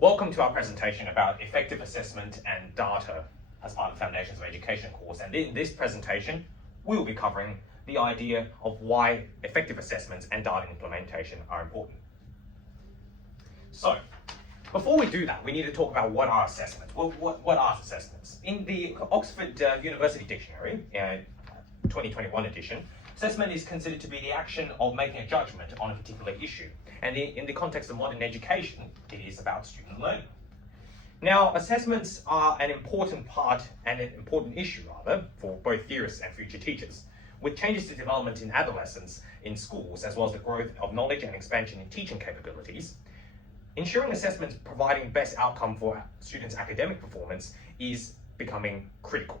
Welcome to our presentation about effective assessment and data as part of the Foundations of Education course. And in this presentation, we'll be covering the idea of why effective assessments and data implementation are important. So, before we do that, we need to talk about what are assessments. Well, what are assessments? In the Oxford University Dictionary, 2021 edition, assessment is considered to be the action of making a judgment on a particular issue. And in the context of modern education, it is about student learning. Now, assessments are an important part and an important issue, rather, for both theorists and future teachers. With changes to development in adolescence in schools, as well as the growth of knowledge and expansion in teaching capabilities, ensuring assessments providing best outcome for students' academic performance is becoming critical.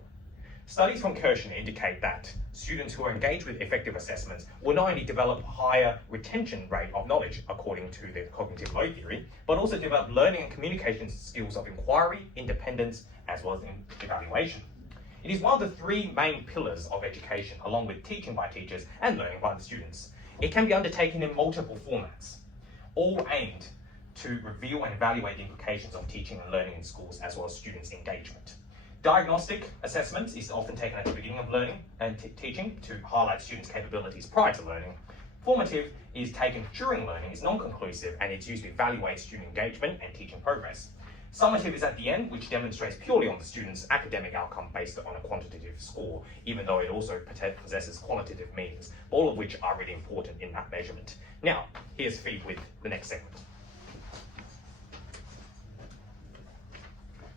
Studies from Kirshner indicate that students who are engaged with effective assessments will not only develop higher retention rate of knowledge according to the cognitive load theory, but also develop learning and communication skills of inquiry, independence, as well as evaluation. It is one of the three main pillars of education, along with teaching by teachers and learning by the students. It can be undertaken in multiple formats, all aimed to reveal and evaluate the implications of teaching and learning in schools, as well as students' engagement. Diagnostic assessments is often taken at the beginning of learning and teaching to highlight students' capabilities prior to learning. Formative is taken during learning, is non-conclusive, and it's used to evaluate student engagement and teaching progress. Summative is at the end, which demonstrates purely on the student's academic outcome based on a quantitative score, even though it also possesses qualitative meanings, all of which are really important in that measurement. Now, here's Phi with the next segment.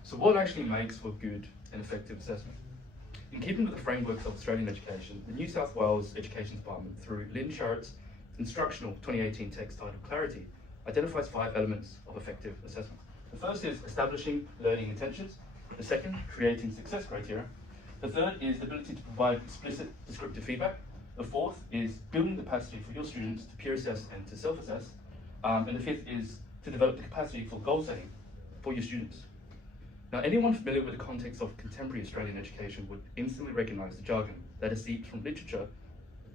So what actually makes for good and effective assessment? In keeping with the frameworks of Australian education, the New South Wales Education Department, through Lynn Sharrett's instructional 2018 text titled Clarity, identifies 5 elements of effective assessment. The first is establishing learning intentions. The second, creating success criteria. The third is the ability to provide explicit descriptive feedback. The fourth is building the capacity for your students to peer assess and to self-assess. And the fifth is to develop the capacity for goal setting for your students. Now, anyone familiar with the context of contemporary Australian education would instantly recognise the jargon that has seeped from literature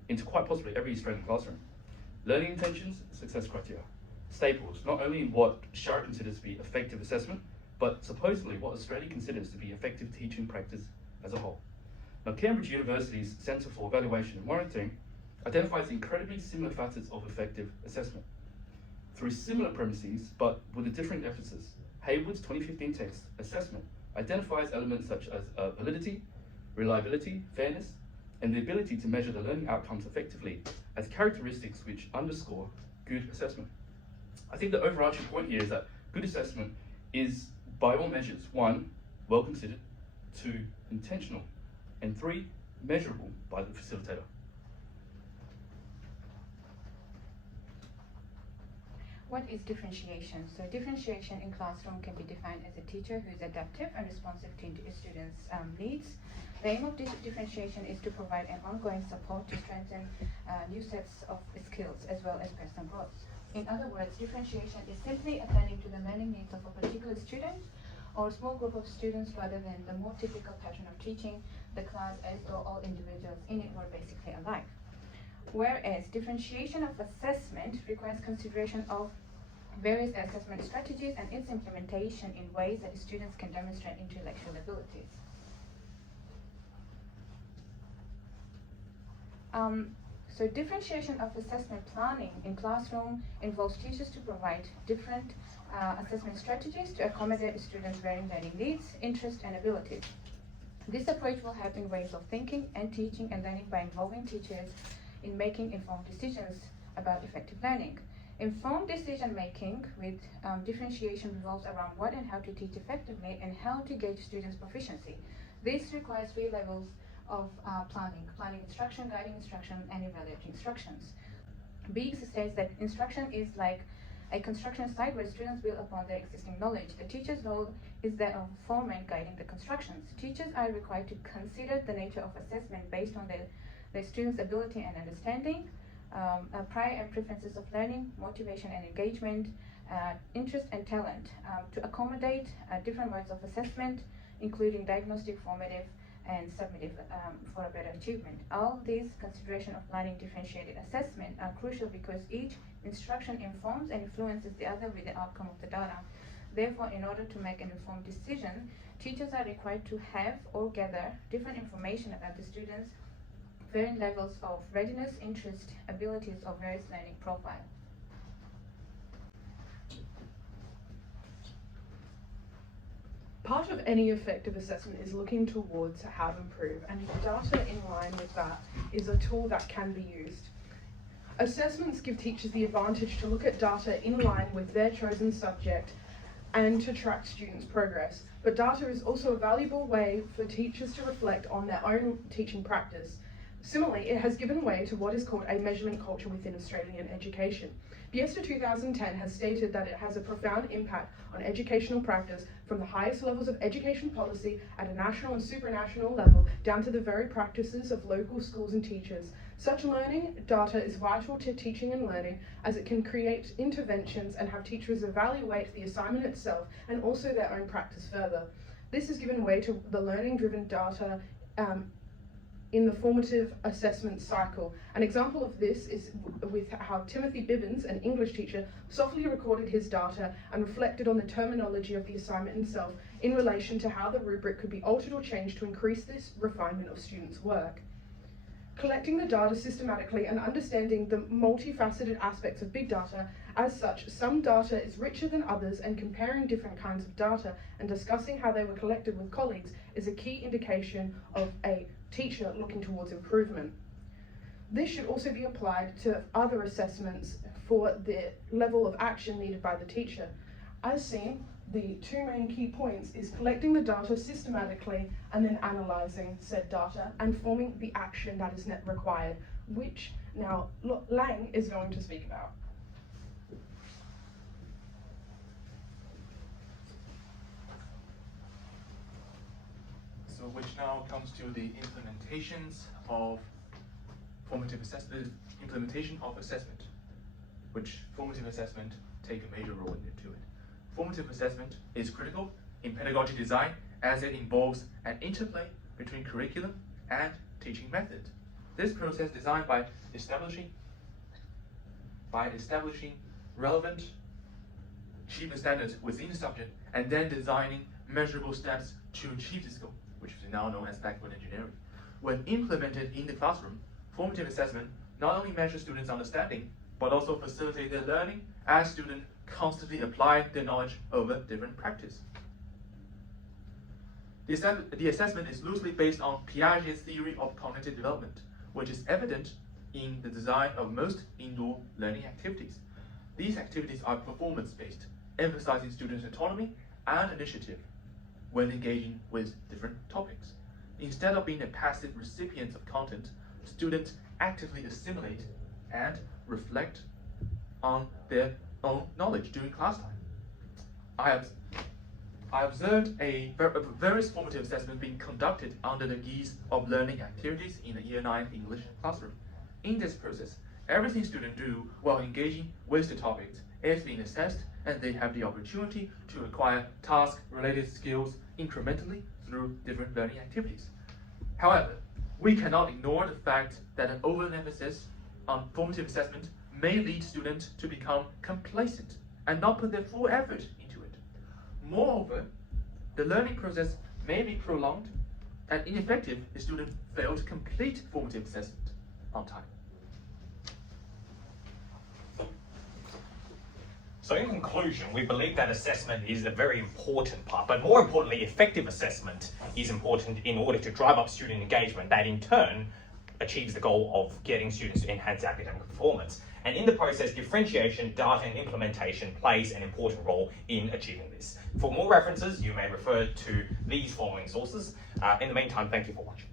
into quite possibly every Australian classroom. Learning intentions, success criteria, staples, not only in what Sharrett considers to be effective assessment, but supposedly what Australia considers to be effective teaching practice as a whole. Now, Cambridge University's Centre for Evaluation and Monitoring identifies incredibly similar facets of effective assessment through similar premises, but with a different emphasis. Hayward's 2015 text assessment identifies elements such as validity, reliability, fairness, and the ability to measure the learning outcomes effectively as characteristics which underscore good assessment. I think the overarching point here is that good assessment is, by all measures, 1, well considered, 2, intentional, and 3, measurable by the facilitator. What is differentiation? So differentiation in classroom can be defined as a teacher who is adaptive and responsive to students' needs. The aim of differentiation is to provide an ongoing support to strengthen new sets of skills as well as personal growth. In other words, differentiation is simply attending to the learning needs of a particular student or small group of students rather than the more typical pattern of teaching the class as though all individuals in it were basically alike. Whereas differentiation of assessment requires consideration of various assessment strategies and its implementation in ways that students can demonstrate intellectual abilities. So differentiation of assessment planning in classroom involves teachers to provide different assessment strategies to accommodate students' varying learning needs, interests, and abilities. This approach will help in ways of thinking and teaching and learning by involving teachers in making informed decisions about effective learning. Informed decision making with differentiation revolves around what and how to teach effectively and how to gauge students' proficiency. This requires 3 levels of planning instruction, guiding instruction, and evaluating instructions. Biggs states that instruction is like a construction site where students build upon their existing knowledge. The teacher's role is that of foreman guiding the constructions. Teachers are required to consider the nature of assessment based on their students' ability and understanding, prior and preferences of learning, motivation and engagement, interest and talent, to accommodate different modes of assessment, including diagnostic, formative, and summative for a better achievement. All these consideration of planning differentiated assessment are crucial because each instruction informs and influences the other with the outcome of the data. Therefore, in order to make an informed decision, teachers are required to have or gather different information about the students' varying levels of readiness, interest, abilities, or various learning profile. Part of any effective assessment is looking towards how to improve, and data in line with that is a tool that can be used. Assessments give teachers the advantage to look at data in line with their chosen subject and to track students' progress. But data is also a valuable way for teachers to reflect on their own teaching practice. Similarly, it has given way to what is called a measurement culture within Australian education. Biesta 2010 has stated that it has a profound impact on educational practice from the highest levels of education policy at a national and supranational level down to the very practices of local schools and teachers. Such learning data is vital to teaching and learning as it can create interventions and have teachers evaluate the assignment itself and also their own practice further. This has given way to the learning-driven data in the formative assessment cycle. An example of this is with how Timothy Bibbins, an English teacher, softly recorded his data and reflected on the terminology of the assignment itself in relation to how the rubric could be altered or changed to increase this refinement of students' work. Collecting the data systematically and understanding the multifaceted aspects of big data, as such, some data is richer than others, and comparing different kinds of data and discussing how they were collected with colleagues is a key indication of a teacher looking towards improvement. This should also be applied to other assessments for the level of action needed by the teacher. As seen, the two main key points is collecting the data systematically and then analysing said data and forming the action that is required, which now Lang is going to speak about. So which now comes to the implementations of formative assessment, implementation of assessment, which formative assessment take a major role into it. Formative assessment is critical in pedagogy design as it involves an interplay between curriculum and teaching method. This process designed by establishing relevant achievement standards within the subject and then designing measurable steps to achieve this goal, which is now known as backward engineering. When implemented in the classroom, formative assessment not only measures students' understanding, but also facilitates their learning as students constantly apply their knowledge over different practice. The assessment is loosely based on Piaget's theory of cognitive development, which is evident in the design of most indoor learning activities. These activities are performance-based, emphasizing students' autonomy and initiative when engaging with different topics. Instead of being a passive recipient of content, students actively assimilate and reflect on their own knowledge during class time. I observed various formative assessments being conducted under the guise of learning activities in the Year 9 English classroom. In this process, everything students do while engaging with the topics is being assessed, and they have the opportunity to acquire task-related skills incrementally through different learning activities. However, we cannot ignore the fact that an overemphasis on formative assessment may lead students to become complacent and not put their full effort into it. Moreover, the learning process may be prolonged and ineffective if students fail to complete formative assessment on time. So in conclusion, we believe that assessment is a very important part, but more importantly, effective assessment is important in order to drive up student engagement that in turn achieves the goal of getting students to enhance academic performance. And in the process, differentiation, data, and implementation plays an important role in achieving this. For more references, you may refer to these following sources. In the meantime, thank you for watching.